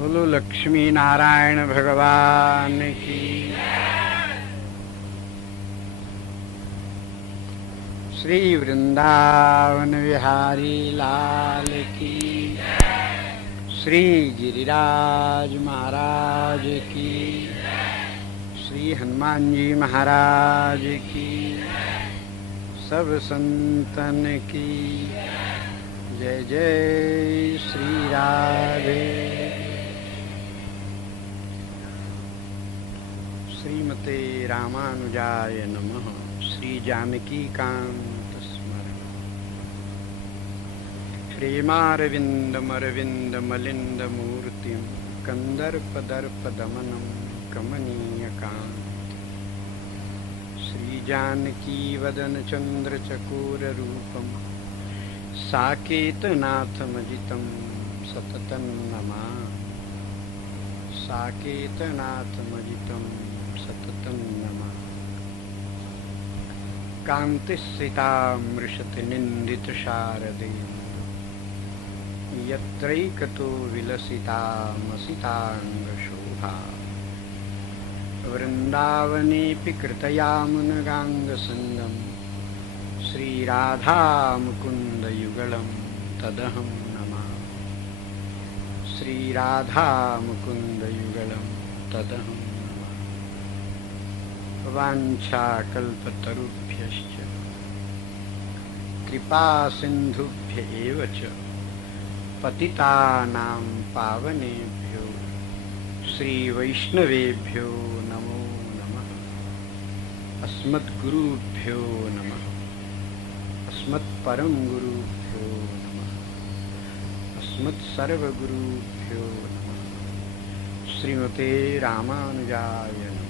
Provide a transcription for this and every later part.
बोलो लक्ष्मी नारायण भगवान की। श्री वृंदावन विहारी लाल की। श्री गिरिराज महाराज की। श्री हनुमान जी महाराज की। सब संतन की जय जय श्री राधे। श्रीमते रामानुजाय नमः। श्री जानकी कांत स्मरण। प्रेमारविंदमरविंद मलिंद मूर्तिम कंदर्पदर्प दमनम कमनीय कांत। श्री जानकी वदन चंद्र चकोर रूपम साकेतनाथमजितं सततं नमामि। साकेतनाथमजितं सततं नमामि। कान्तिस्थितामृषति निन्दितशारदेन्दु यत्रैकतो विलसितामसिताङ्गशोभा। वृन्दावनेऽपि कृतयामुनगाङ्गसङ्गं श्रीराधा मुकुन्दयुगलं तदहं नमामि। श्रीराधा मुकुन्दयुगलं तदहं नमामि। वाञ्छाकल्पतरुभ्यश्च कृपासिन्धुभ्य एव च पतितानां पावनेभ्यो श्रीवैष्णवेभ्यो नमो नमः। अस्मद्गुरुभ्यो नमः। अस्मत्परम गुरुभ्यो नमः। अस्मत्सर्वगुरुभ्यो नमः। श्रीमते रामानुजाय नमः।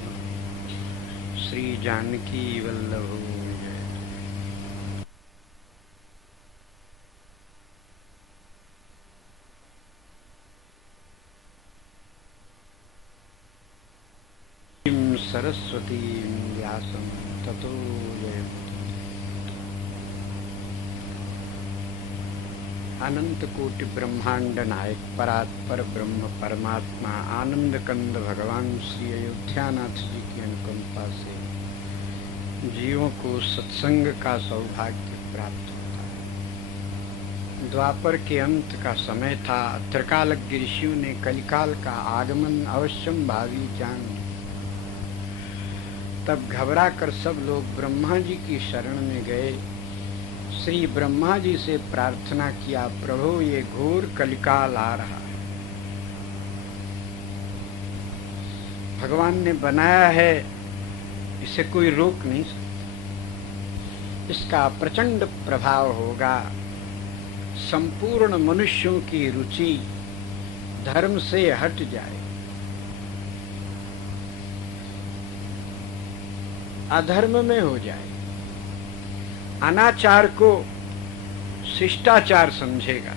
श्री जानकी वल्लभो जय। सरस्वतीं व्यासं ततो जयति। अनंत कोटि ब्रह्मांड नायक परात्पर ब्रह्म परमात्मा आनंद कंद भगवान श्री अयोध्यानाथ जी की अनुकंपा से जीवों को सत्संग का सौभाग्य प्राप्त होता है। द्वापर के अंत का समय था। त्रिकालज्ञ ऋषियों ने कलिकाल का आगमन अवश्यम भावी जान लिया। तब घबरा कर सब लोग ब्रह्मा जी की शरण में गए। श्री ब्रह्मा जी से प्रार्थना किया, प्रभु ये घोर कलिकाल आ रहा है, भगवान ने बनाया है, इसे कोई रोक नहीं सकता। इसका प्रचंड प्रभाव होगा। संपूर्ण मनुष्यों की रुचि धर्म से हट जाए, अधर्म में हो जाए, अनाचार को शिष्टाचार समझेगा,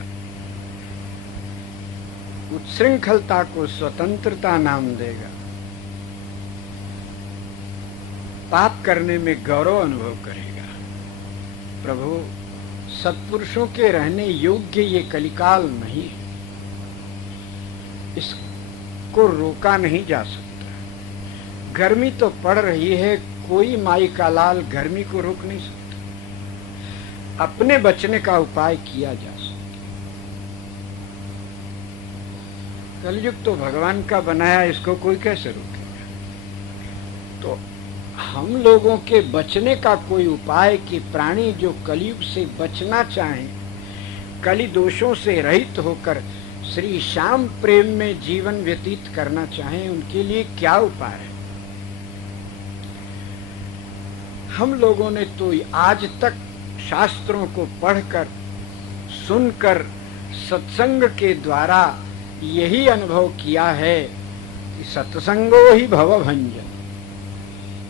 उच्छृंखलता को स्वतंत्रता नाम देगा, पाप करने में गौरव अनुभव करेगा। प्रभु सत्पुरुषों के रहने योग्य ये कलिकाल नहीं है, इसको रोका नहीं जा सकता। गर्मी तो पड़ रही है, कोई माई का लाल गर्मी को रोक नहीं सकता। अपने बचने का उपाय किया जा सकता। कलयुग तो भगवान का बनाया, इसको कोई कैसे रोकेगा। तो हम लोगों के बचने का कोई उपाय कि प्राणी जो कलयुग से बचना चाहें, कली दोषों से रहित होकर श्री श्याम प्रेम में जीवन व्यतीत करना चाहें, उनके लिए क्या उपाय है। हम लोगों ने तो आज तक शास्त्रों को पढ़कर सुनकर सत्संग के द्वारा यही अनुभव किया है कि सत्संगो ही भवभंजन,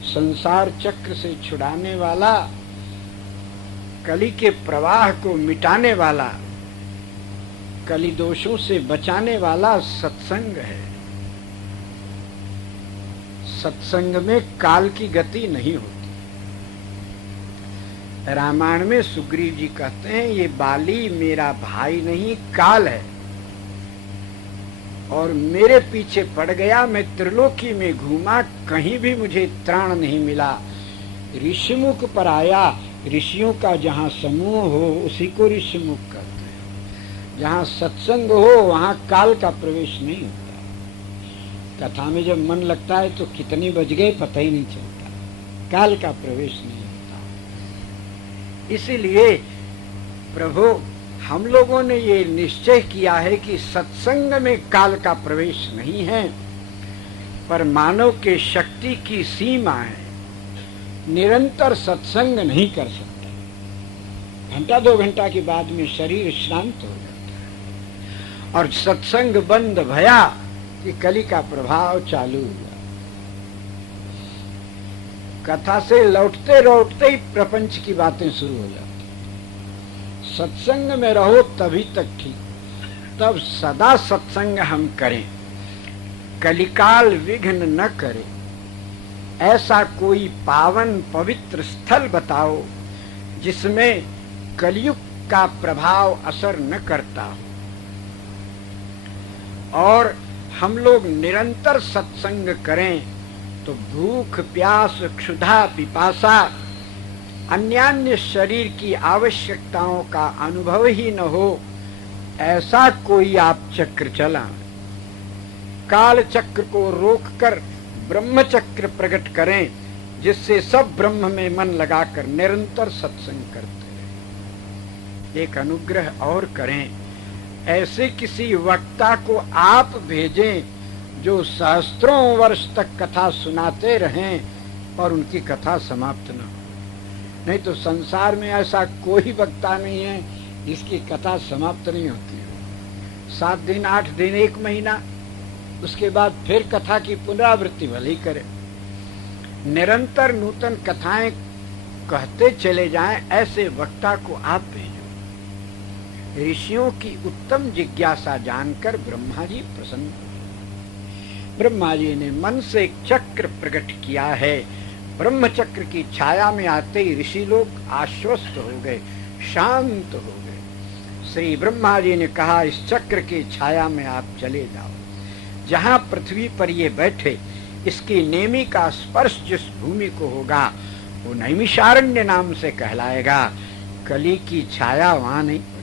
संसार चक्र से छुड़ाने वाला, कली के प्रवाह को मिटाने वाला, कली दोषों से बचाने वाला सत्संग है। सत्संग में काल की गति नहीं होती। रामायण में सुग्रीव जी कहते हैं ये बाली मेरा भाई नहीं काल है, और मेरे पीछे पड़ गया। मैं त्रिलोकी में घूमा, कहीं भी मुझे त्राण नहीं मिला। ऋषिमुख पर आया। ऋषियों का जहाँ समूह हो उसी को ऋषिमुख कहते हैं। जहाँ सत्संग हो वहाँ काल का प्रवेश नहीं होता। कथा में जब मन लगता है तो कितनी बज गए पता ही नहीं चलता, काल का प्रवेश नहीं होता। इसीलिए प्रभु हम लोगों ने ये निश्चय किया है कि सत्संग में काल का प्रवेश नहीं है, पर मानव के शक्ति की सीमा है। निरंतर सत्संग नहीं कर सकते। घंटा 2 घंटा के बाद में शरीर श्रांत हो जाता है और सत्संग बंद भया कि कली का प्रभाव चालू हुआ। कथा से लौटते लौटते ही प्रपंच की बातें शुरू हो जाती। सत्संग में रहो तभी तक ठीक, तब सदा सत्संग हम करें, कलिकाल विघ्न न करे। ऐसा कोई पावन पवित्र स्थल बताओ जिसमें कलयुग का प्रभाव असर न करता हो और हम लोग निरंतर सत्संग करें तो भूख प्यास क्षुधा पिपासा अन्यान्य शरीर की आवश्यकताओं का अनुभव ही न हो। ऐसा कोई आप चक्र चला, काल चक्र को रोककर ब्रह्म चक्र प्रकट करें, जिससे सब ब्रह्म में मन लगाकर निरंतर सत्संग करते रहें। एक अनुग्रह और करें, ऐसे किसी वक्ता को आप भेजें जो सहस्त्रों वर्ष तक कथा सुनाते रहें और उनकी कथा समाप्त न हो। नहीं तो संसार में ऐसा कोई वक्ता नहीं है जिसकी कथा समाप्त नहीं होती है। 7 दिन 8 दिन 1 महीना, उसके बाद फिर कथा की पुनरावृत्ति भले ही करे। निरंतर नूतन कथाएं कहते चले जाएं, ऐसे वक्ता को आप भेजो। ऋषियों की उत्तम जिज्ञासा जानकर ब्रह्मा जी प्रसन्न हुए। ब्रह्मा जी ने मन से एक चक्र प्रकट किया है। ब्रह्म चक्र की छाया में आते ही ऋषि लोग आश्वस्त हो गए, शांत हो गए। श्री ब्रह्मा जी ने कहा, इस चक्र की छाया में आप चले जाओ। जहाँ पृथ्वी पर ये बैठे, इसकी नेमी का स्पर्श जिस भूमि को होगा वो नैमिषारण्य नाम से कहलाएगा। कली की छाया वहां नहीं पड़ेगी।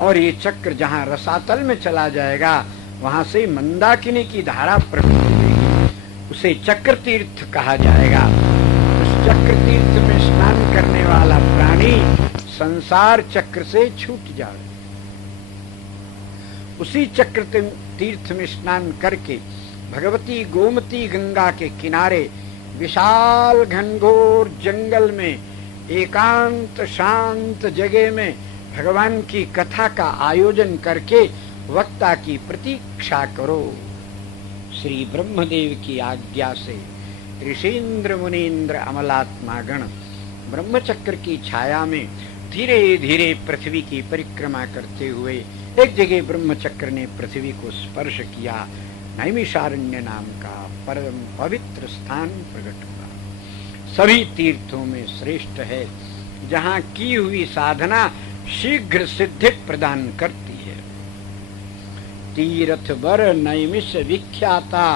और ये चक्र जहाँ रसातल में चला जाएगा, वहां से मंदाकिनी की धारा प्रकट होगी, उसे चक्र तीर्थ कहा जाएगा। उस चक्र तीर्थ में स्नान करने वाला प्राणी संसार चक्र से छूट जाए। उसी चक्र तीर्थ में स्नान करके भगवती गोमती गंगा के किनारे विशाल घनघोर जंगल में एकांत शांत जगह में भगवान की कथा का आयोजन करके वक्ता की प्रतीक्षा करो। श्री ब्रह्मदेव की आज्ञा से ऋषीन्द्र मुनीन्द्र अमलात्मा गण ब्रह्मचक्र की छाया में धीरे धीरे पृथ्वी की परिक्रमा करते हुए एक जगह ब्रह्मचक्र ने पृथ्वी को स्पर्श किया। नैमिषारण्य नाम का परम पवित्र स्थान प्रकट हुआ। सभी तीर्थों में श्रेष्ठ है, जहाँ की हुई साधना शीघ्र सिद्धि प्रदान करती है। तीर्थ बर नैमिष विख्याता,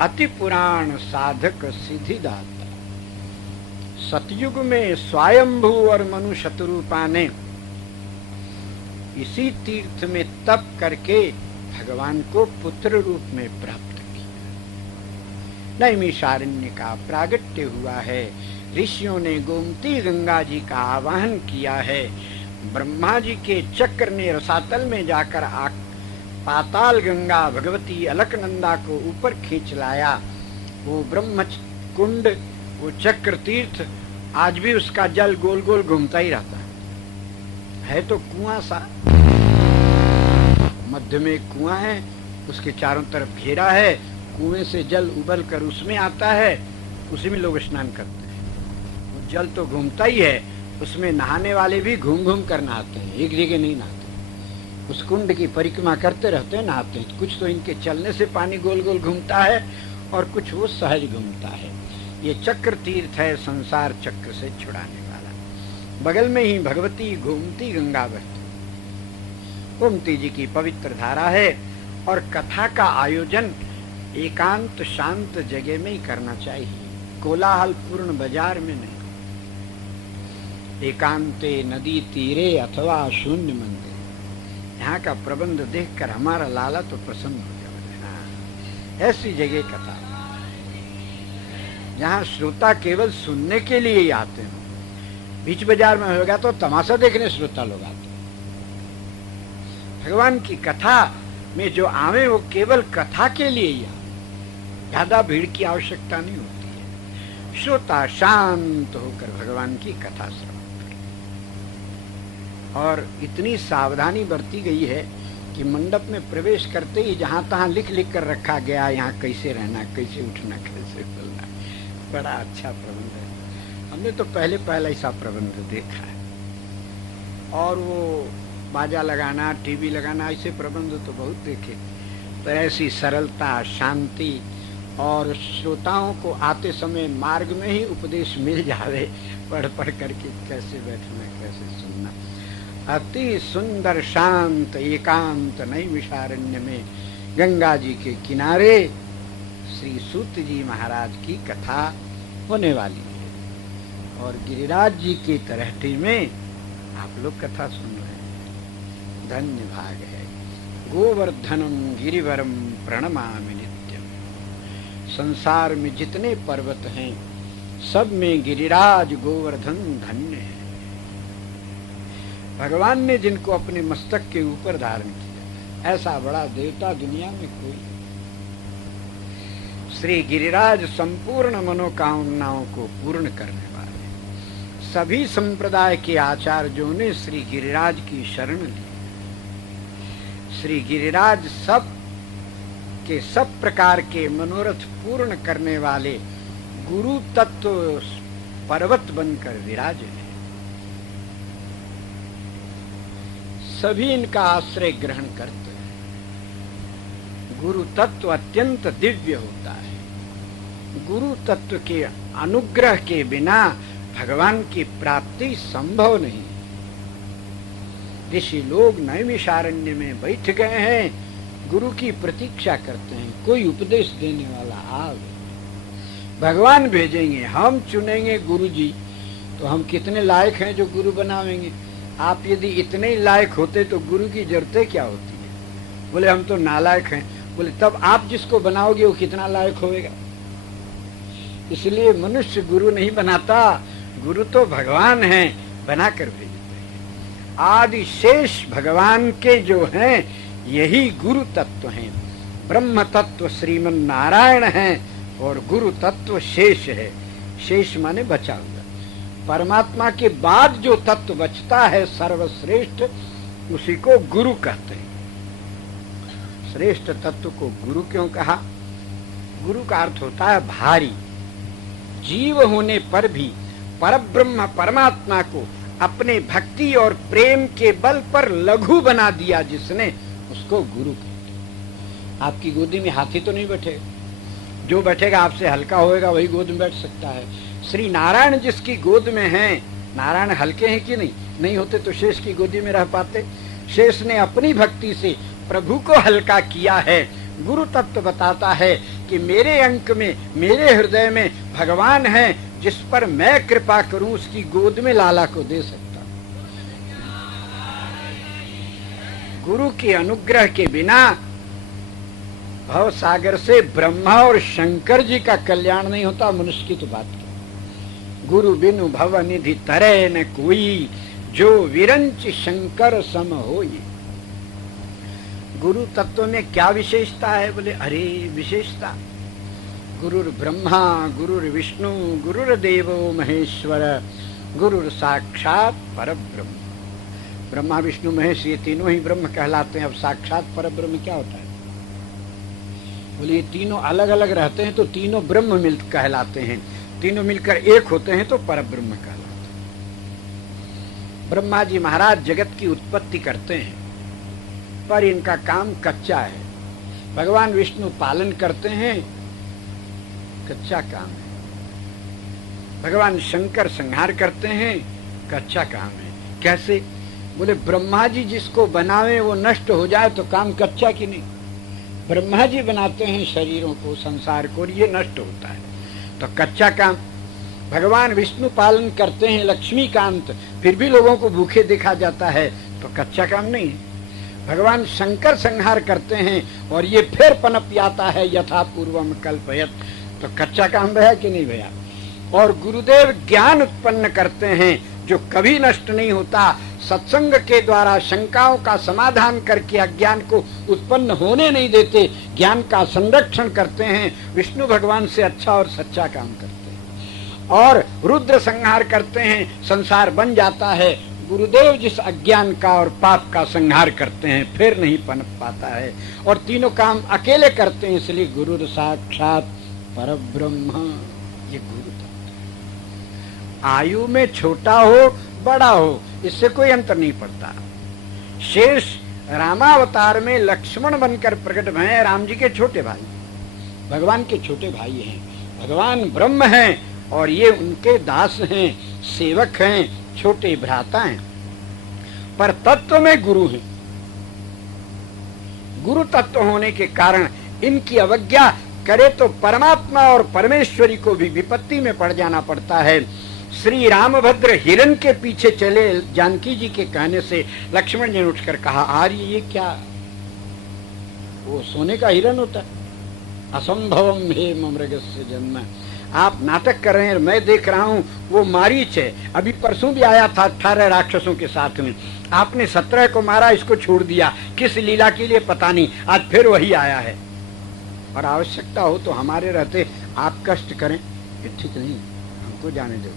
अति पुराण साधक सिद्धिदाता। सतयुग में स्वयंभू और मनु शतरूपा ने इसी तीर्थ में तप करके भगवान को पुत्र रूप में प्राप्त किया। नैमिषारण्य का प्रागट्य हुआ है। ऋषियों ने गोमती गंगा जी का आवाहन किया है। ब्रह्मा जी के चक्र ने रसातल में जाकर पाताल गंगा भगवती अलकनंदा को ऊपर खींच लाया। वो ब्रह्म कुंड, वो चक्र तीर्थ, आज भी उसका जल गोल गोल घूमता ही रहता है तो कुआं सा, मध्य में एक कुआं है, उसके चारों तरफ घेरा है, कुएं से जल उबल कर उसमें आता है, उसी में लोग स्नान करते हैं। वो जल तो घूमता ही है, उसमें नहाने वाले भी घूम घूम कर नहाते हैं, एक जगह नहीं नहाते। उस कुंड की परिक्रमा करते रहते हैं, नहाते हैं। कुछ तो इनके चलने से पानी गोल गोल घूमता है और कुछ वो सहज घूमता है। ये चक्र तीर्थ है, संसार चक्र से छुड़ाने वाला। बगल में ही भगवती गोमती गंगा बहती। गोमती जी की पवित्र धारा है। और कथा का आयोजन एकांत शांत जगह में ही करना चाहिए, कोलाहल पूर्ण बाजार में नहीं। एकांते नदी तीरे अथवा शून्य मंदिर, यहाँ का प्रबंध देखकर हमारा लाला तो प्रसन्न हो गया। ऐसी जगह कथा जहाँ श्रोता केवल सुनने के लिए ही आते हैं। बीच बाजार में होगा तो तमाशा देखने श्रोता लोग आते हैं। भगवान की कथा में जो आवे वो केवल कथा के लिए ही आवे, ज्यादा भीड़ की आवश्यकता नहीं होती है। श्रोता शांत होकर भगवान की कथा श्रवण करे। और इतनी सावधानी बरती गई है कि मंडप में प्रवेश करते ही जहां तहां लिख लिख कर रखा गया, यहाँ कैसे रहना, कैसे उठना, कैसे बोलना। बड़ा अच्छा प्रबंध है। हमने तो पहला ऐसा प्रबंध देखा है। और वो बाजा लगाना, टीवी लगाना, ऐसे प्रबंध तो बहुत देखे। पर ऐसी सरलता, शांति और श्रोताओं को आते समय मार्ग में ही उपदेश मिल जावे, पढ़ पढ़ करके कैसे बैठना, कैसे सुनना। अति सुंदर शांत एकांत नैमिषारण्य में गंगा जी के किनारे श्री सूत जी महाराज की कथा होने वाली है। और गिरिराज जी की तरहटी में आप लोग कथा सुन रहे हैं। धन्य भाग है। गोवर्धनम गिरिवरम प्रणमामि नित्यम। संसार में जितने पर्वत हैं सब में गिरिराज गोवर्धन धन्य है। भगवान ने जिनको अपने मस्तक के ऊपर धारण किया, ऐसा बड़ा देवता दुनिया में कोई। श्री गिरिराज संपूर्ण मनोकामनाओं को पूर्ण करने वाले। सभी संप्रदाय के आचार्यों ने श्री गिरिराज की शरण ली। श्री गिरिराज सब प्रकार के मनोरथ पूर्ण करने वाले गुरु तत्व पर्वत बनकर विराजे हैं। सभी इनका आश्रय ग्रहण करते हैं। गुरु तत्व अत्यंत दिव्य होता है। गुरु तत्व के अनुग्रह के बिना भगवान की प्राप्ति संभव नहीं। ऋषि लोग नैमिषारण्य में बैठ गए हैं, गुरु की प्रतीक्षा करते हैं, कोई उपदेश देने वाला आवे। भगवान भेजेंगे, हम चुनेंगे गुरु जी, तो हम कितने लायक हैं जो गुरु बनावेंगे। आप यदि इतने ही लायक होते तो गुरु की जरूरतें क्या होती है। बोले हम तो नालायक हैं। बोले तब आप जिसको बनाओगे वो कितना लायक होएगा। इसलिए मनुष्य गुरु नहीं बनाता, गुरु तो भगवान हैं, बनाकर भेजते हैं। आदि शेष भगवान के जो हैं यही गुरु तत्व हैं। ब्रह्म तत्व श्रीमन नारायण हैं और गुरु तत्व शेष है। शेष माने बचा हुआ। परमात्मा के बाद जो तत्व बचता है सर्वश्रेष्ठ, उसी को गुरु कहते हैं। श्रेष्ठ तत्व को गुरु क्यों कहा? गुरु का अर्थ होता है भारी। जीव होने पर भी परब्रह्म परमात्मा को अपने भक्ति और प्रेम के बल पर लघु बना दिया जिसने, उसको गुरु कहते हैं। आपकी गोदी में हाथी तो नहीं बैठेगा, जो बैठेगा आपसे हल्का होएगा वही गोद में बैठ सकता है। श्री नारायण जिसकी गोद में हैं, नारायण हल्के हैं कि नहीं? नहीं होते तो शेष की गोदी में रह पाते। शेष ने अपनी भक्ति से प्रभु को हल्का किया है। गुरु तत्व बताता है कि मेरे अंक में, मेरे हृदय में भगवान है, जिस पर मैं कृपा करूं उसकी गोद में लाला को दे सकता। गुरु के अनुग्रह के बिना भव सागर से ब्रह्मा और शंकर जी का कल्याण नहीं होता। मनुष्य की तो बात क्या। गुरु बिनु भव निधि तरे न कोई, जो विरंच शंकर सम होई। गुरु तत्व में क्या विशेषता है? बोले अरे विशेषता, गुरुर ब्रह्मा गुरुर विष्णु गुरुर देवो महेश्वर गुरुर साक्षात परब्रह्म। ब्रह्मा विष्णु महेश ये तीनों ही ब्रह्म कहलाते हैं। अब साक्षात परब्रह्म क्या होता है? बोले ये तीनों अलग अलग रहते हैं तो तीनों ब्रह्म मिल कहलाते हैं। तीनों मिलकर एक होते हैं तो परब्रह्म कहलाते हैं। ब्रह्मा जी महाराज जगत की उत्पत्ति करते हैं, पर इनका काम कच्चा है। भगवान विष्णु पालन करते हैं, कच्चा काम है। भगवान शंकर संहार करते हैं, कच्चा काम है। कैसे? बोले ब्रह्मा जी जिसको बनावे वो नष्ट हो जाए तो काम कच्चा कि नहीं? ब्रह्मा जी बनाते हैं शरीरों को, संसार को, और ये नष्ट होता है तो कच्चा काम। भगवान विष्णु पालन करते हैं लक्ष्मीकांत, फिर भी लोगों को भूखे देखा जाता है तो कच्चा काम नहीं है। भगवान शंकर संहार करते हैं और ये फिर पनप आता है यथा पूर्वम कल्पयत, तो कच्चा काम भया कि नहीं भया? और गुरुदेव ज्ञान उत्पन्न करते हैं जो कभी नष्ट नहीं होता, सत्संग के द्वारा शंकाओं का समाधान करके अज्ञान को उत्पन्न होने नहीं देते, ज्ञान का संरक्षण करते हैं। विष्णु भगवान से अच्छा और सच्चा काम करते हैं और रुद्र संहार करते हैं, संसार बन जाता है। गुरुदेव जिस अज्ञान का और पाप का संहार करते हैं फिर नहीं पनप पाता है, और तीनों काम अकेले करते हैं, इसलिए गुरु साक्षात परब्रह्म। ये गुरु तत्व आयु में छोटा हो बड़ा हो इससे कोई अंतर नहीं पड़ता। शेष रामावतार में लक्ष्मण बनकर प्रकट भय हैं, राम जी के छोटे भाई, भगवान के छोटे भाई हैं। भगवान ब्रह्म हैं और ये उनके दास हैं, सेवक हैं, छोटे भ्राता हैं, पर तत्व में गुरु हैं। गुरु तत्व होने के कारण इनकी अवज्ञा करे तो परमात्मा और परमेश्वरी को भी विपत्ति में पड़ जाना पड़ता है। श्री रामभद्र हिरण के पीछे चले, जानकी जी के कहने से लक्ष्मण जी ने उठकर कहा, आर्य ये क्या, वो सोने का हिरण होता है? असंभवम हे मृगस्य जन्म। आप नाटक कर रहे हैं, मैं देख रहा हूं वो मारीच है, अभी परसों भी आया था 18 राक्षसों के साथ में, आपने 17 को मारा, इसको छोड़ दिया, किस लीला के लिए पता नहीं, आज फिर वही आया है। और आवश्यकता हो तो हमारे रहते आप कष्ट करें, ये ठीक नहीं, हमको जाने दो।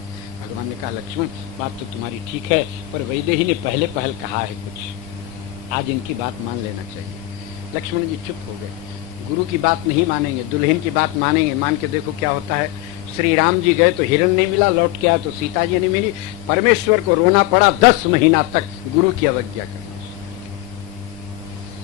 भगवान ने कहा, लक्ष्मण बात तो तुम्हारी ठीक है, पर वैदेही ने पहले पहल कहा है कुछ, आज इनकी बात मान लेना चाहिए। लक्ष्मण जी चुप हो गए, गुरु की बात नहीं मानेंगे, दुल्हन की बात मानेंगे। मान के देखो क्या होता है। श्री राम जी गए तो हिरण नहीं मिला, लौट के आया तो सीता जी नहीं मिली, परमेश्वर को रोना पड़ा 10 महीना तक गुरु की अवज्ञा करना।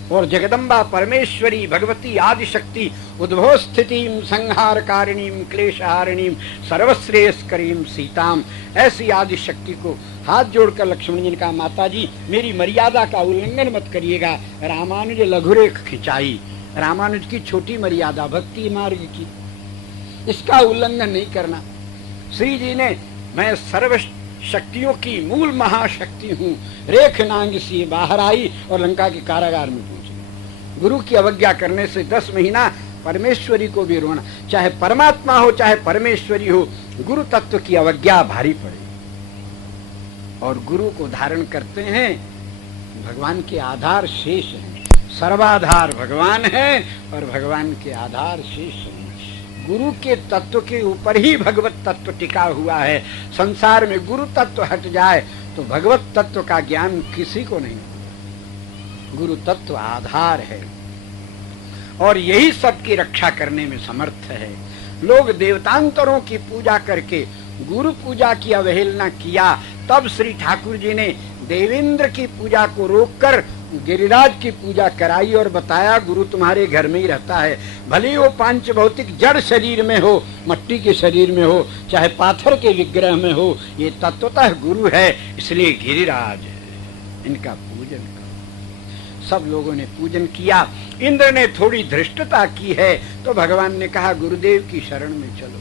और जगदम्बा परमेश्वरी भगवती आदिशक्ति उद्भव स्थितिम संहारकारिणीम क्लेशहारिणीम सर्वश्रेयस्करीम सीताम, ऐसी आदिशक्ति को हाथ जोड़कर लक्ष्मण जी ने कहा, माता जी मेरी मर्यादा का उल्लंघन मत करिएगा। रामानुज लघुरेख खिंचाई, रामानुज की छोटी मर्यादा भक्ति मार्ग की, इसका उल्लंघन नहीं करना। श्री जी ने, मैं सर्व शक्तियों की मूल महाशक्ति हूँ, रेख नांग सी बाहर आई और लंका के कारागार में पहुंच गई। गुरु की अवज्ञा करने से 10 महीना परमेश्वरी को भी रोना, चाहे परमात्मा हो चाहे परमेश्वरी हो, गुरु तत्व की अवज्ञा भारी पड़े। और गुरु को धारण करते हैं भगवान के आधार शेष हैं, सर्वाधार भगवान है और भगवान के आधार शेष हैं। गुरु के तत्व के ऊपर ही भगवत तत्व टिका हुआ है। संसार में गुरु तत्व हट जाए तो भगवत तत्व का ज्ञान किसी को नहीं। गुरु तत्व आधार है और यही सबकी रक्षा करने में समर्थ है। लोग देवतांतरों की पूजा करके गुरु पूजा की अवहेलना किया, तब श्री ठाकुर जी ने देवेंद्र की पूजा को रोककर गिरिराज की पूजा कराई और बताया, गुरु तुम्हारे घर में ही रहता है, भले वो पांच भौतिक जड़ शरीर में हो, मट्टी के शरीर में हो, चाहे पाथर के विग्रह में हो, ये तत्वतः गुरु है, इसलिए गिरिराज इनका पूजन करो। सब लोगों ने पूजन किया। इंद्र ने थोड़ी धृष्टता की है तो भगवान ने कहा, गुरुदेव की शरण में चलो,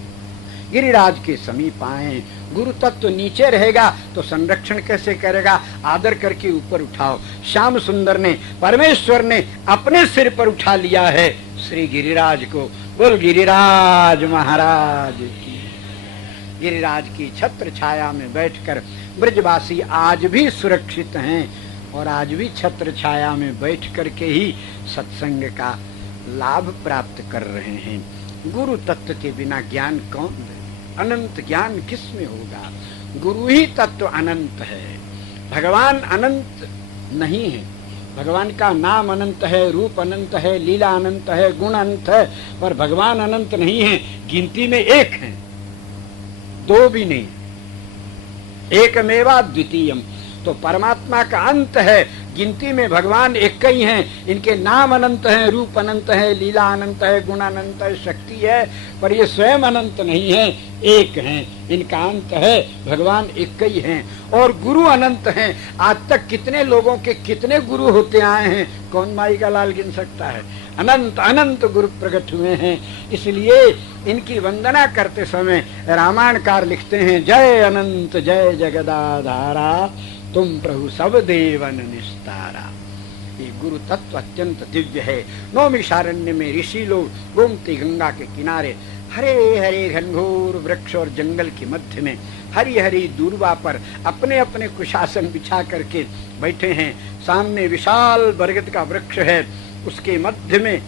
गिरिराज के समीप आए। गुरु तत्व नीचे रहेगा तो संरक्षण कैसे करेगा, आदर करके ऊपर उठाओ। श्याम सुंदर ने, परमेश्वर ने अपने सिर पर उठा लिया है श्री गिरिराज को। बोल गिरिराज महाराज की। गिरिराज की छत्र छाया में बैठकर ब्रजवासी आज भी सुरक्षित हैं और आज भी छत्र छाया में बैठ करके ही सत्संग का लाभ प्राप्त कर रहे हैं। गुरु तत्व के बिना ज्ञान कौन दे? अनंत ज्ञान किसमें होगा? गुरु ही तत्व अनंत है, भगवान अनंत नहीं है। भगवान का नाम अनंत है, रूप अनंत है, लीला अनंत है, गुण अनंत है, पर भगवान अनंत नहीं है। गिनती में एक है, दो भी नहीं, एकमेवा द्वितीयम। तो परमात्मा का अंत है, गिनती में भगवान एक ही हैं, इनके नाम अनंत हैं, रूप अनंत है, लीला अनंत है, गुण अनंत है, शक्ति है, पर ये स्वयं अनंत नहीं है, एक हैं। इनका अंत है, भगवान एक ही हैं। और गुरु अनंत हैं। आज तक कितने लोगों के कितने गुरु होते आए हैं, कौन माई का लाल गिन सकता है। अनंत अनंत गुरु प्रकट हुए हैं। इसलिए इनकी वंदना करते समय रामायणकार लिखते हैं, जय अनंत जय जगदाधारा, तुम प्रभु सब देवन निस्तारा। ये गुरु तत्व अत्यंत दिव्य है। नौमिषारण्य में ऋषि लोग गोमती गंगा के किनारे हरे हरे घनघोर वृक्ष और जंगल के मध्य में हरी हरी दूर्वा पर अपने अपने कुशासन बिछा करके बैठे हैं। सामने विशाल बरगद का वृक्ष है, उसके मध्य में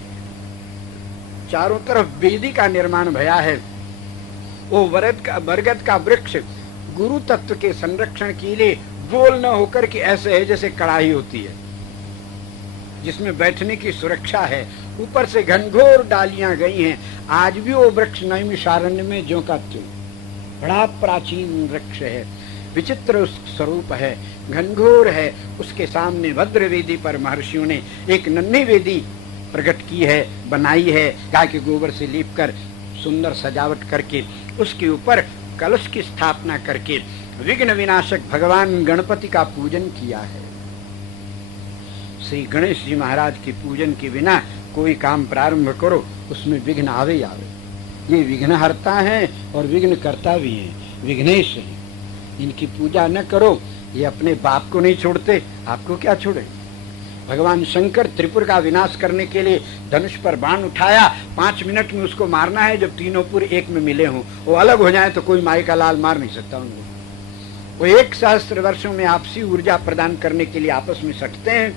चारों तरफ वेदी का निर्माण भया है। वो बरगद का वृक्ष गुरु तत्व के संरक्षण के लिए गोल न होकर के ऐसे है जैसे कड़ाही होती है, जिसमें बैठने की सुरक्षा है। ऊपर से घनघोर डालियां गई हैं। आज भी वो वृक्ष नैमिषारण्य में ज्यों का त्यों बड़ा प्राचीन वृक्ष है, विचित्र उस स्वरूप है, घनघोर है। उसके सामने भद्र वेदी पर महर्षियों ने एक नन्ही वेदी प्रकट की है, बनाई है, गाय के गोबर से लीप कर सुंदर सजावट करके उसके ऊपर कलश की स्थापना करके विघ्न विनाशक भगवान गणपति का पूजन किया है। श्री गणेश जी महाराज के पूजन के बिना कोई काम प्रारंभ करो उसमें विघ्न आवे ही आवे। ये विघ्न हरता है और विघ्न करता भी है, विघ्नेश है। इनकी पूजा न करो, ये अपने बाप को नहीं छोड़ते, आपको क्या छोड़े। भगवान शंकर त्रिपुर का विनाश करने के लिए धनुष पर बाण उठाया, 5 मिनट में उसको मारना है। जब तीनों पुर एक में मिले हों, वो अलग हो जाए तो कोई माई का लाल मार नहीं सकता उनको। वो 1 सहस्त्र वर्षों में आपसी ऊर्जा प्रदान करने के लिए आपस में सटते हैं,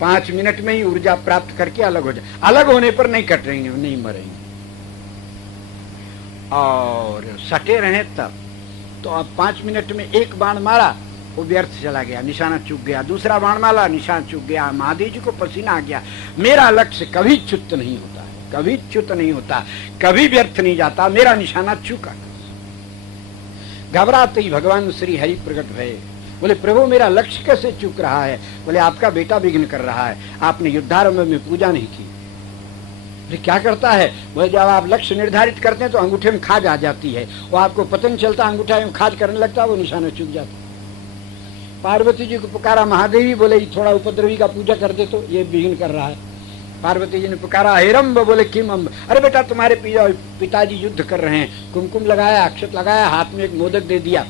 5 मिनट में ही ऊर्जा प्राप्त करके अलग हो जाए। अलग होने पर नहीं कट रहेंगे, नहीं मरेंगे। और सटे रहे तब तो अब 5 मिनट में एक बाण मारा, वो व्यर्थ चला गया, निशाना चूक गया। दूसरा बाण मारा, निशाना चूक गया। महादेव जी को पसीना आ गया। मेरा लक्ष्य कभी च्युत नहीं होता है, कभी च्युत नहीं होता, कभी व्यर्थ नहीं जाता, मेरा निशाना चूका। घबराते ही भगवान श्री हरि प्रकट भये। बोले प्रभु मेरा लक्ष्य कैसे चूक रहा है। बोले आपका बेटा विघ्न कर रहा है, आपने युद्धारंभ में पूजा नहीं की। बोले क्या करता है। बोले जब आप लक्ष्य निर्धारित करते हैं तो अंगूठे में खाज आ जाती है, वो आपको पता नहीं चलता, अंगूठा में खाज करने लगता है, वो निशाना चूक जाता। पार्वती जी को पुकारा महादेवी, बोले थोड़ा उपद्रवी का पूजा कर दे तो ये विघ्न कर रहा है। पार्वती जी ने पुकारा हेरम्ब, बोले किम अम्ब, अरे बेटा तुम्हारे पिताजी युद्ध कर रहे हैं। कुमकुम लगाया, अक्षत लगाया, हाथ में एक मोदक दे दिया।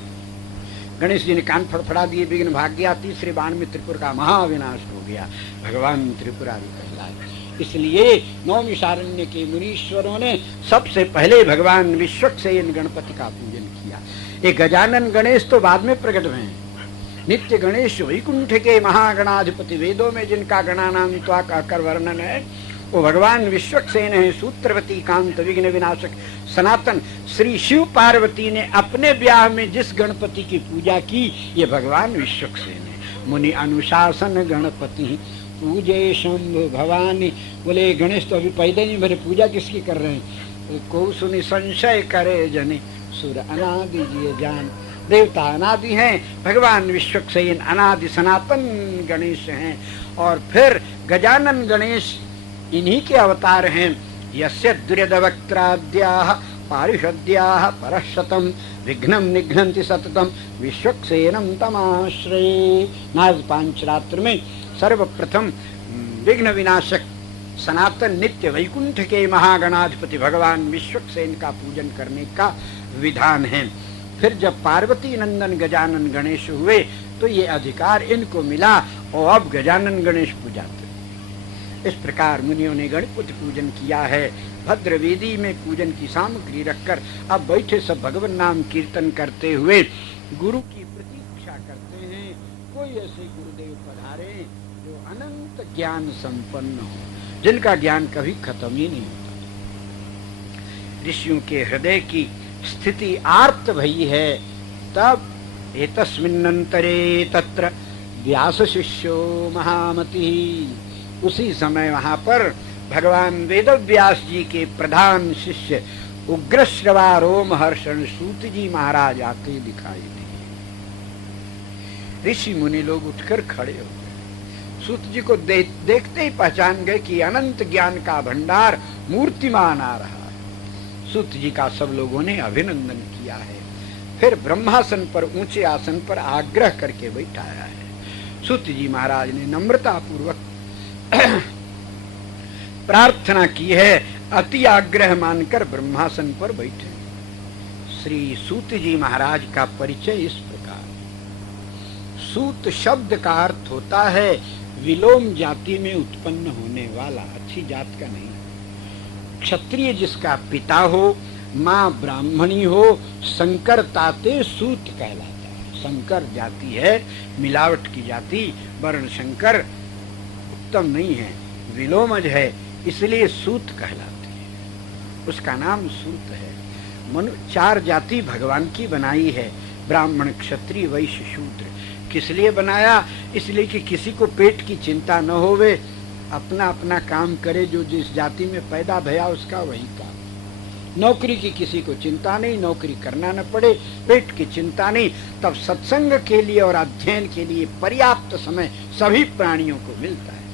गणेश जी ने कान फड़फड़ा दिए, विघ्न भाग गया। तीसरे बाण में त्रिपुर का महाविनाश हो गया। भगवान त्रिपुरारी कहलाए। इसलिए नौमिषारण्य के मुनीश्वरों ने सबसे पहले भगवान विश्वक्सेन गणपति का पूजन किया। ये गजानन गणेश तो बाद में प्रकट हुए हैं। नित्य गणेश वैकुंठ के महागणाधिपति, वेदों में जिनका गणानाम त्वा कहकर वर्णन है, वो भगवान विश्वक्सेन है। सूत्रवती कांत विघ्न विनाशक सनातन। श्री शिव पार्वती ने अपने ब्याह में जिस गणपति की पूजा की, ये भगवान विश्वक्सेन है। मुनि अनुशासन गणपति पूजे शंभु भवानी। बोले गणेश तो अभी पैदा नहीं भरे, पूजा किसकी कर रहे हैं। को सुनि संशय करे जने, सुर अनादि जिये जान। देवता अनादि हैं, भगवान विश्वक्सेन अनादि सनातन गणेश हैं। और फिर गजानन गणेश इन्हीं के अवतार हैं। यस्य दुर्यदवक्त्राद्याः पारिषद्याः परशतम विघ्नं निघ्नन्ति सततम विश्वक्सेनं तमाश्रये। नारद पांचरात्र में सर्वप्रथम विघ्न विनाशक सनातन नित्य वैकुंठ के महागणाधिपति भगवान विश्वक्सेन का पूजन करने का विधान है। फिर जब पार्वती नंदन गजानन गणेश हुए तो ये अधिकार इनको मिला और अब गजानन गणेश पूजाते। इस प्रकार मुनियों ने गणपति पूजन किया है। भद्र वेदी में पूजन की सामग्री रखकर अब बैठे सब भगवान नाम कीर्तन करते हुए गुरु की प्रतीक्षा करते हैं। कोई ऐसे गुरुदेव पधारे जो अनंत ज्ञान संपन्न हो, जिनका ज्ञान कभी खत्म ही नहीं होता। ऋषियों के हृदय की स्थिति आर्त भई है। तब एतस्मिन्नंतरे तत्र व्यास शिष्यो महामति। उसी समय वहां पर भगवान वेदव्यास जी के प्रधान शिष्य उग्रश्रवा रोमहर्षण सूत जी महाराज आते दिखाई दिए। ऋषि मुनि लोग उठकर खड़े हो गए। सूत जी को देखते ही पहचान गए कि अनंत ज्ञान का भंडार मूर्तिमान आ रहा है। सूत जी का सब लोगों ने अभिनंदन किया है। फिर ब्रह्मासन पर, ऊंचे आसन पर आग्रह करके बैठाया है। सूत जी महाराज ने नम्रता पूर्वक प्रार्थना की है, अति आग्रह मानकर ब्रह्मासन पर बैठे। श्री सूत जी महाराज का परिचय इस प्रकार। सूत शब्द का अर्थ होता है विलोम जाति में उत्पन्न होने वाला, अच्छी जात का नहीं। क्षत्रिय जिसका पिता हो, माँ ब्राह्मणी हो, शंकर ताते सूत कहलाता है। शंकर जाति है, मिलावट की जाति, वर्ण शंकर उत्तम नहीं है, विलोमज है, इसलिए सूत कहलाते हैं। उसका नाम सूत है। चार जाति भगवान की बनाई है, ब्राह्मण, क्षत्रिय, वैश्य, शूद्र। किस लिए बनाया? इसलिए कि किसी को पेट की चिंता न होवे, अपना अपना काम करे, जो जिस जाति में पैदा भया उसका वही काम। नौकरी की किसी को चिंता नहीं, नौकरी करना न पड़े, पेट की चिंता नहीं। तब सत्संग के लिए और अध्ययन के लिए पर्याप्त समय सभी प्राणियों को मिलता है।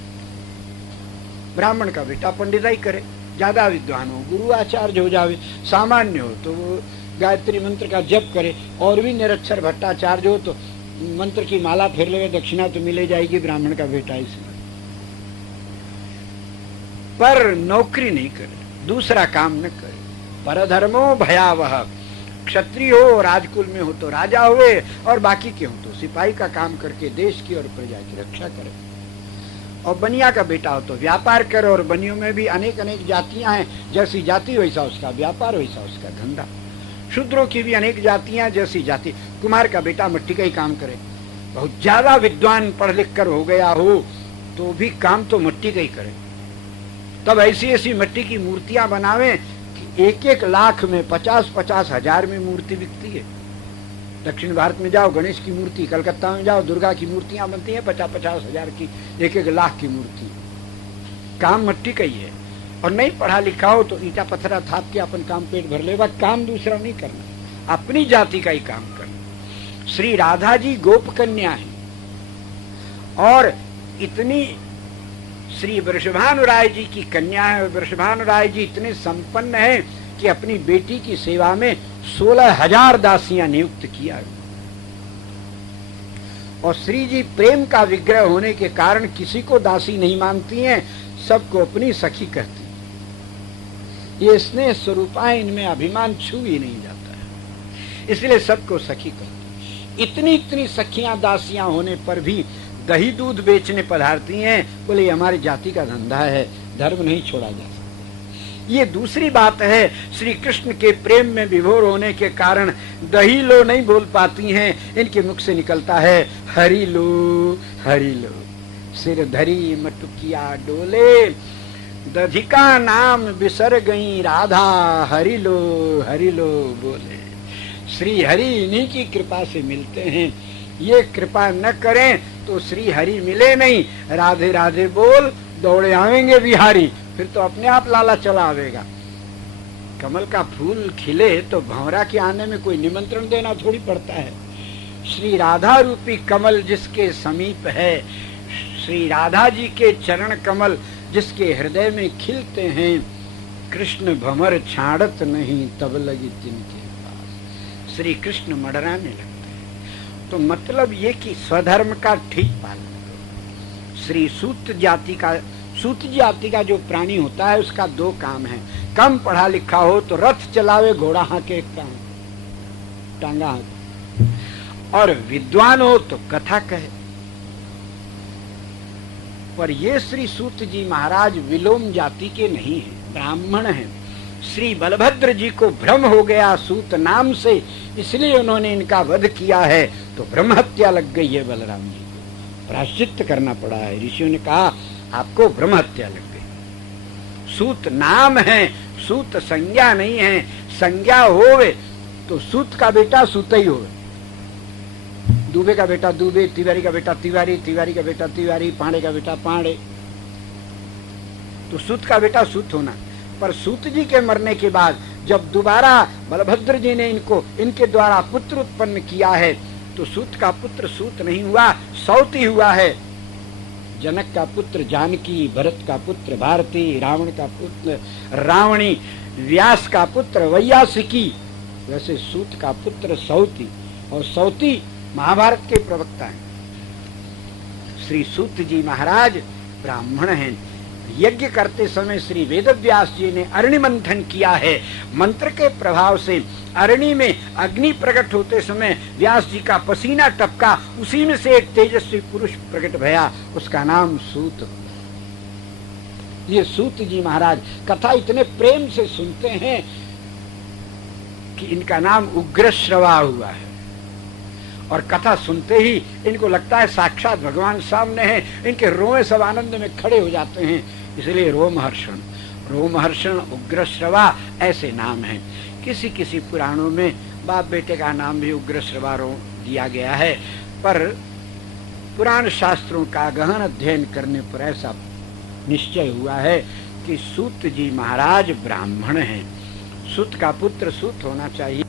ब्राह्मण का बेटा पंडिताई करे, ज्यादा विद्वान हो गुरु आचार्य हो जावे, सामान्य हो तो गायत्री मंत्र का जप करे, और भी निरक्षर भट्टाचार्य हो तो मंत्र की माला फेर ले, दक्षिणा तो मिले जाएगी ब्राह्मण का बेटा। इसमें पर नौकरी नहीं करे, दूसरा काम न करे। परधर्मो भयावह। क्षत्रिय हो, राजकुल में हो तो राजा हुए, और बाकी के हो तो सिपाही का काम करके देश की और प्रजा की रक्षा करे। और बनिया का बेटा हो तो व्यापार करे, और बनियों में भी अनेक अनेक जातियां हैं, जैसी जाति वैसा उसका व्यापार, वैसा उसका धंधा। शूद्रों की भी अनेक जातियां, जैसी जाति। कुमार का बेटा मिट्टी का ही काम करे, बहुत ज्यादा विद्वान पढ़ लिख कर हो गया हो तो भी काम तो मिट्टी का ही करे। तब ऐसी ऐसी मिट्टी की मूर्तियां बनावे कि 1-1 लाख में, 50-50 हजार में मूर्ति बिकती है। दक्षिण भारत में जाओ, गणेश की मूर्ति, कलकत्ता में जाओ, दुर्गा की मूर्तियां बनती हैं 50-50 हजार की, 1-1 लाख की मूर्ति। काम मिट्टी का ही है। और नहीं पढ़ा लिखा हो तो ईटा पत्थरा थाप के अपन काम पेट भर लेगा, काम दूसरा नहीं करना, अपनी जाति का ही काम करना। श्री राधा जी गोप कन्या है, और इतनी श्री वृषभानुराय जी की कन्या है। वृषभानुराय जी इतने संपन्न हैं कि अपनी बेटी की सेवा में 16,000 दासियां नियुक्त किया। और श्री जी प्रेम का विग्रह होने के कारण किसी को दासी नहीं मानती हैं, सबको अपनी सखी कहती। ये स्नेह स्वरूपाएं, इनमें अभिमान छू ही नहीं जाता है, इसलिए सबको सखी कहती। इतनी इतनी सखियां दासियां होने पर भी दही दूध बेचने पधारती हैं। बोले हमारी जाति का धंधा है, धर्म नहीं छोड़ा जा सकता। ये दूसरी बात है। श्री कृष्ण के प्रेम में विभोर होने के कारण दही लो नहीं बोल पाती हैं, इनके मुख से निकलता है हरि लो हरि लो। सिर धरी मटुकिया डोले, दधिका नाम बिसर गई राधा, हरि लो बोले। श्री हरि इन्हीं की कृपा से मिलते हैं। ये कृपा न करें तो श्री हरि मिले नहीं। राधे राधे बोल, दौड़े आवेंगे बिहारी, फिर तो अपने आप लाला चला आवेगा। कमल का फूल खिले तो भंवरा के आने में कोई निमंत्रण देना थोड़ी पड़ता है। श्री राधा रूपी कमल जिसके समीप है, श्री राधा जी के चरण कमल जिसके हृदय में खिलते हैं, कृष्ण भंवर छाड़त नहीं तब लगी तिनके पास। श्री कृष्ण मडराने लगते हैं। तो मतलब ये कि स्वधर्म का ठीक पालन करो। श्री सूत जाति का जो प्राणी होता है उसका 2 काम है। कम पढ़ा लिखा हो तो रथ चलावे, घोड़ा हाँके, टांगा हाँके, और विद्वान हो तो कथा कहे। पर ये श्री सूत जी महाराज विलोम जाति के नहीं हैं, ब्राह्मण हैं। श्री बलभद्र जी को भ्रम हो गया सूत नाम से, इसलिए उन्होंने इनका वध किया है, तो ब्रह्म हत्या लग गई है बलराम जी को, प्रायश्चित करना पड़ा है। ऋषियों ने कहा आपको ब्रह्म हत्या लग गई। सूत नाम है, सूत संज्ञा नहीं है। संज्ञा होवे तो सूत का बेटा सूत ही होवे, दुबे का बेटा दुबे, तिवारी का बेटा तिवारी, तिवारी का बेटा तिवारी, पांडे का बेटा पांडे। तो सूत का बेटा सूत होना। पर सूत जी के मरने के बाद जब दोबारा बलभद्र जी ने इनके द्वारा पुत्र उत्पन्न किया है, तो सूत का पुत्र सूत नहीं हुआ, सौती हुआ है। जनक का पुत्र जानकी, भरत का पुत्र भारती, रावण का पुत्र रावणी, व्यास का पुत्र वैयासिकी, वैसे सूत का पुत्र सौती, और सौती महाभारत के प्रवक्ता हैं। श्री सूत जी महाराज ब्राह्मण हैं। यज्ञ करते समय श्री वेदव्यास जी ने अरणि मंथन किया है। मंत्र के प्रभाव से अरणि में अग्नि प्रकट होते समय व्यास जी का पसीना टपका, उसी में से एक तेजस्वी पुरुष प्रकट भया, उसका नाम सूत। ये सूत जी महाराज कथा इतने प्रेम से सुनते हैं कि इनका नाम उग्रश्रवा हुआ है, और कथा सुनते ही इनको लगता है साक्षात भगवान सामने हैं। इनके रोए सब आनंद में खड़े हो जाते हैं, इसलिए रोमहर्षण, रोमहर्षण, उग्रश्रवा ऐसे नाम हैं। किसी किसी पुराणों में बाप बेटे का नाम भी उग्रश्रवा दिया गया है, पर पुराण शास्त्रों का गहन अध्ययन करने पर ऐसा निश्चय हुआ है कि सूत जी महाराज ब्राह्मण हैं। सूत का पुत्र सूत होना चाहिए।